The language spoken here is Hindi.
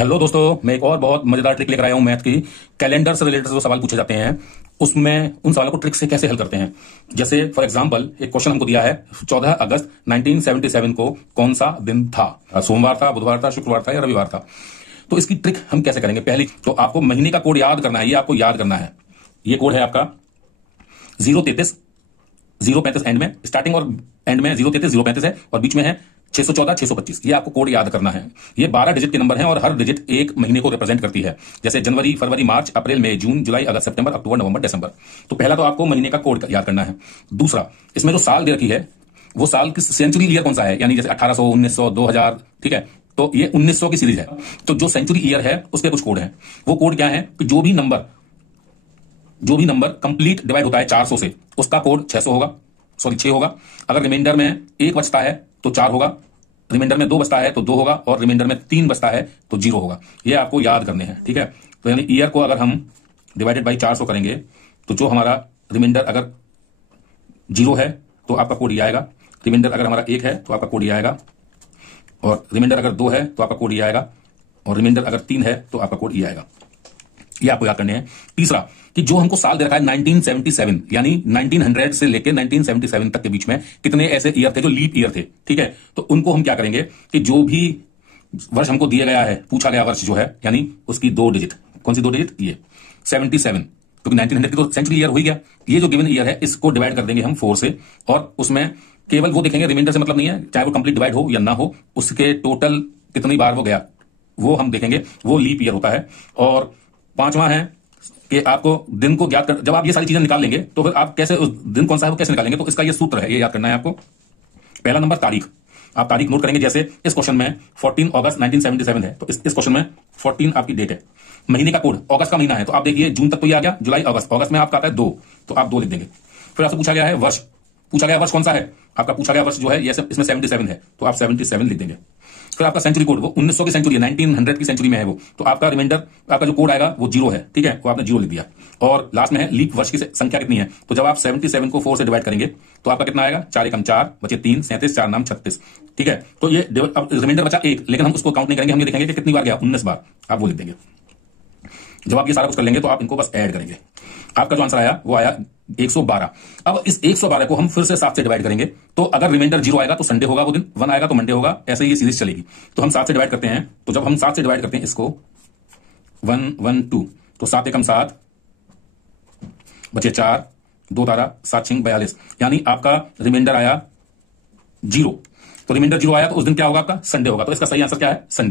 हेलो दोस्तों, मैं एक और बहुत मजेदार ट्रिक लेकर आया हूं मैथ की। कैलेंडर से रिलेटेड जो सवाल पूछे जाते हैं उसमें उन सवालों को ट्रिक से कैसे हल करते हैं। जैसे फॉर एग्जांपल एक क्वेश्चन हमको दिया है 14 अगस्त 1977 को कौन सा दिन था। सोमवार था, बुधवार था, शुक्रवार था या रविवार था। तो इसकी ट्रिक हम कैसे करेंगे। पहली तो आपको महीने का कोड याद करना है। ये आपको याद करना है। ये कोड है आपका 033 035 एंड में, स्टार्टिंग और एंड में 033 035 है और बीच में है 614 625। ये आपको कोड याद करना है। ये 12 डिजिट के नंबर हैं और हर डिजिट एक महीने को रिप्रेजेंट करती है। जैसे जनवरी, फरवरी, मार्च, अप्रैल, मई, जून, जुलाई, अगस्त, सितंबर, अक्टूबर, नवंबर, दिसंबर। तो पहला तो आपको महीने का कोड याद करना है। दूसरा, इसमें जो साल दे रखी है वो साल की सेंचुरी ईयर कौन सा है, यानी जैसे 1800, 1900, 2000, ठीक है। तो ये 1900 की सीरीज है। तो जो सेंचुरी ईयर है उसके कुछ कोड हैं। वो कोड क्या है कि जो भी नंबर कंप्लीट डिवाइड होता है 400 से, उसका कोड 600 होगा, सॉरी 6 होगा। अगर रिमाइंडर में 1 बचता है तो 4 होगा, रिमाइंडर में 2 बचता है तो 2 होगा और रिमाइंडर में 3 बचता है तो 0 होगा। ये आपको याद करने हैं, ठीक है। तो यानी ईयर को अगर हम डिवाइडेड बाई 400 करेंगे तो जो हमारा रिमाइंडर अगर 0 है तो आपका कोड ये आएगा। रिमाइंडर अगर हमारा 1 है तो आपका कोड ये आएगा, और रिमाइंडर अगर 2 है तो आपका कोड ये आएगा, और रिमाइंडर अगर 3 है तो आपका कोड ये आएगा। ये आपको याद करने हैं। तीसरा कि जो हमको साल दे रखा है 1977, यानी 1900 से लेकर 1977 तक के बीच में कितने ऐसे ईयर थे जो लीप ईयर थे, ठीक है। तो उनको हम क्या करेंगे कि जो भी वर्ष हमको दिया गया है, पूछा गया वर्ष जो है, यानी उसकी 2 डिजिट, कौन सी 2 डिजिट, ये 77, क्योंकि 1900 की तो सेंचुरी ईयर हो ही गया। ये जो गिवन ईयर है इसको डिवाइड कर देंगे हम 4 से, और उसमें केवल वो देखेंगे, रिमाइंडर से मतलब नहीं है, चाहे वो कंप्लीट डिवाइड हो या ना हो, उसके टोटल कितनी बार वो गया वो हम देखेंगे, वो लीप ईयर होता है। और पांचवा है कि आपको दिन को ज्ञात कर, जब आप ये सारी चीजें निकाल लेंगे तो फिर आप कैसे उस दिन कौन सा है वो कैसे निकालेंगे। तो इसका ये सूत्र है, ये याद करना है आपको। पहला नंबर तारीख, आप तारीख नोट करेंगे। जैसे इस क्वेश्चन में 14 अगस्त 1977 है, तो इस क्वेश्चन में 14 आपकी डेट है। महीने का कोड अगस्त का महीना है, तो आप देखिए जून तक तो ये आ गया, जुलाई, अगस्त। अगस्त में आपका आता है 2, तो आप 2 लिख देंगे। फिर आपसे पूछा गया है वर्ष, पूछा गया वर्ष कौन सा है, आपका पूछा गया वर्ष जो है ये इसमें 77 है, तो आप 77 लिख देंगे। फिर आपका सेंचुरी कोड, वो 1900 की सेंचुरी है, 1900 की सेंचुरी में है वो, तो आपका रिमाइंडर, आपका जो कोड आएगा वो 0 है, ठीक है, वो आपने 0 लिख दिया। और लास्ट में है लीप वर्ष की संख्या कितनी है, तो जब आप 77 को 4 से डिवाइड करेंगे तो आपका कितना आएगा, 4 एकम 4 बचे 3, 37, 4 नाम 36, ठीक है। तो ये अब रिमाइंडर बचा 1, लेकिन हम उसको काउंट नहीं करेंगे, हम ये देखेंगे कि कितनी बार गया, 19 बार, आप वो लिख देंगे। जब आप ये सारा कुछ कर लेंगे तो आप इनको बस ऐड करेंगे। आपका जो आंसर आया वो आया 112। अब इस 112 को हम फिर से 7 से डिवाइड करेंगे, तो अगर रिमाइंडर 0 आएगा तो संडे होगा वो दिन, 1 आएगा तो मंडे होगा, ऐसे ही ये सीरीज चलेगी। तो हम 7 से डिवाइड करते हैं, तो जब हम 7 से डिवाइड करते हैं इसको 1 1 2, तो 7 एकम 7 बचे 4, 2 तारा 7 6 42, यानी आपका रिमाइंडर आया 0। तो रिमाइंडर 0 आया तो उस दिन क्या होगा, आपका संडे होगा। तो इसका सही आंसर क्या है, संडे।